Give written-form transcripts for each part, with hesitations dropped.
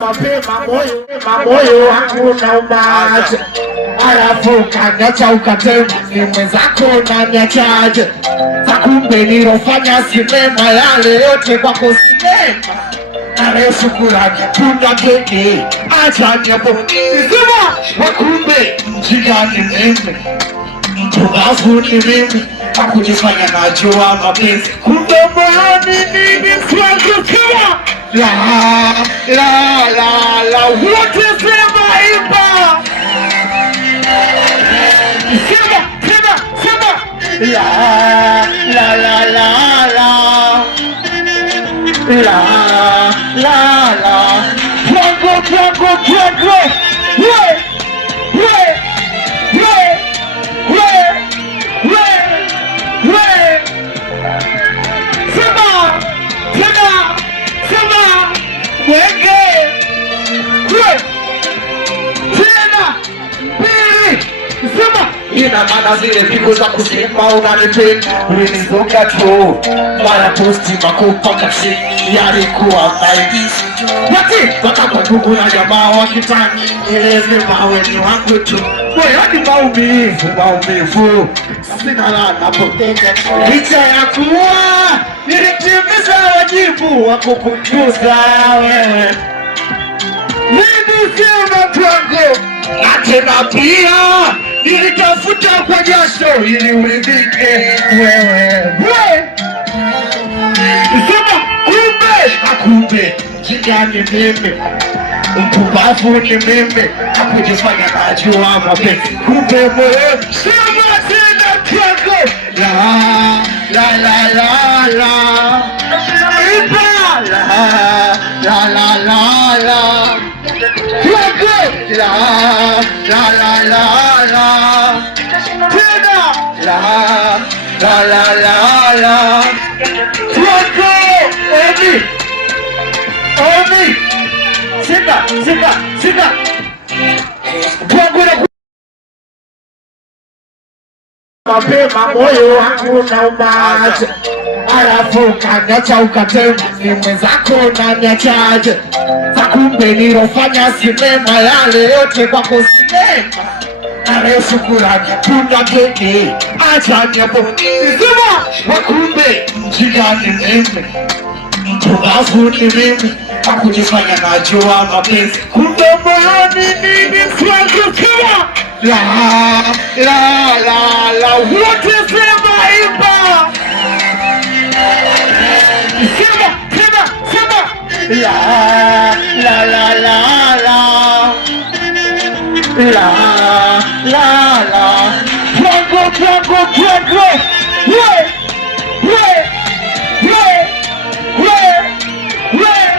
Mapema moyo wangu naumaje, alafu kaniacha ukatema, ni mwenzako unaniachaje? Za kumbe nilofanya sinema, yale yote kwako sinema. Ale shukurani tunda keke, acha niapo nizima, wakumbe mjigani mimi, mtugafu ni mimi, hakujifanya najua mapenzi, kumbe moyoni nini swangu kila la wote sema imba sema la Plango ina maana zile pigo za kusema unanipenda ulinizoka tu, mara posti makupa kasi yalikuwa maibisi wati wakapa ndugu na jamaa wakitani eleze mawe ni wangu tu, moyoni maumivu sina la napoteka, licha ya kuwa nilitimiza wajibu wa kukujuza wewe mimi sema Plango, na tena pia nilitafuta kwa jasho ili uridhike wewe. Kumbe jigani mimi, mpumbavu ni mimi, hakujifanya najua mapenzi, kumbe moyo sema tena Plango la Omi sika mapema moyo wangu naumaje, alafu kaniacha ukatema, ni mwenzako unaniachaje? Za kumbe nilofanya sinema, yale yote kwako sinema. Ale shukurani tunda keke, acha niapo nizima, wakumbe mjigani mimi, mtugafu ni mimi, hakujifanya najua mapenzi, kumbe moyoni nini swangu kila la wote sema imba sema la Plango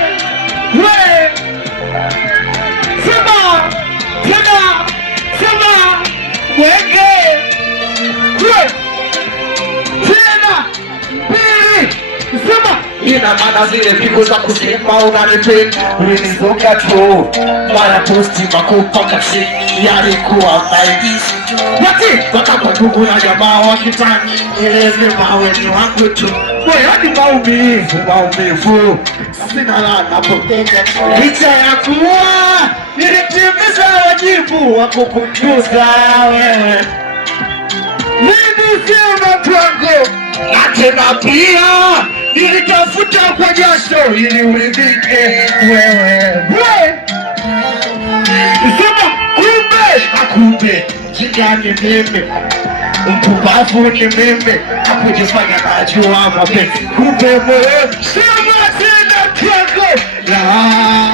ina maana zile pigo za kusema unanipenda ulinizoka tu, mara posti makupa kasi yalikuwa maibisi wati wakapa ndugu na jamaa wakitani eleze mawe ni wangu tu, moyoni maumivu sina la napoteka, licha ya kuwa nilitimiza wajibu wa kukujuza wewe mimi sema Plango, na tena pia nilitafuta kwa jasho ili uridhike wewe. Kumbe jigani mimi, mpumbavu ni mimi, hakujifanya najua mapenzi, kumbe moyo sema tena Plango la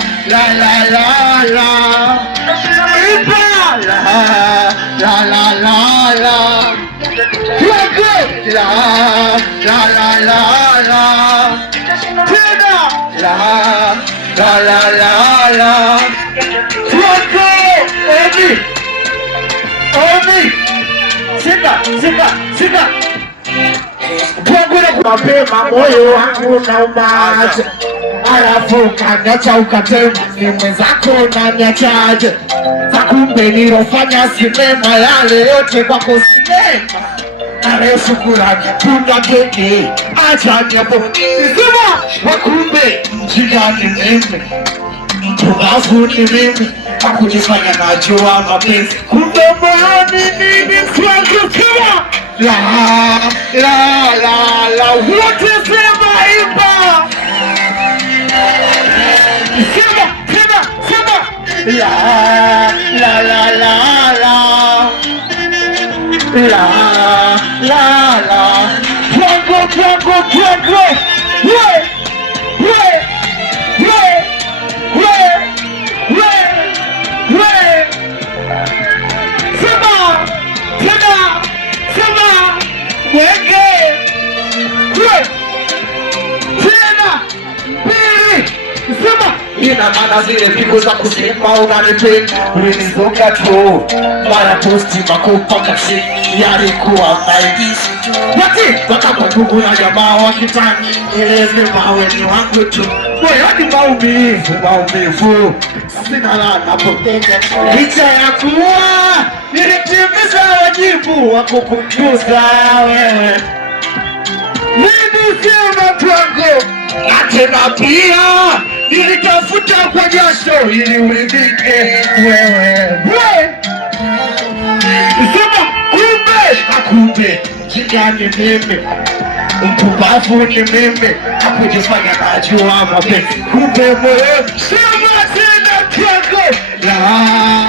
Omi sika mapema moyo wangu naumaje, alafu kaniacha ukatema, ni mwenzako unaniachaje? Za kumbe nilofanya sinema, yale yote kwako sinema. Ale shukurani tunda keke, acha niapo nizima, wakumbe mjigani mimi, mpumbavu ni mimi, hakujifanya najua mapenzi, kumbe moyoni nini siwakukia. La, wote sema imba, sema la Pwango sema wenge tena mbili sema. Ina maana zile pigo za kusema unanipenda ulinizoka tu, mara posti makupaka chini yalikuwa maibisi wati wakakwa ndugu na jamaa wakitani eleze mawe ni wangu tu moyoni maumivu sina la napoteza licha ya kuwa nilitimiza wajibu wa kukukuza wewe. Mimi sema Pwango na tena pia nilitafuta kwa jasho ili uridhike wewe. Kumbe jingani mimi, mpumbavu ni mimi, hakujifanya najua mapenzi, kumbe moyoni. Sema tena Pwango la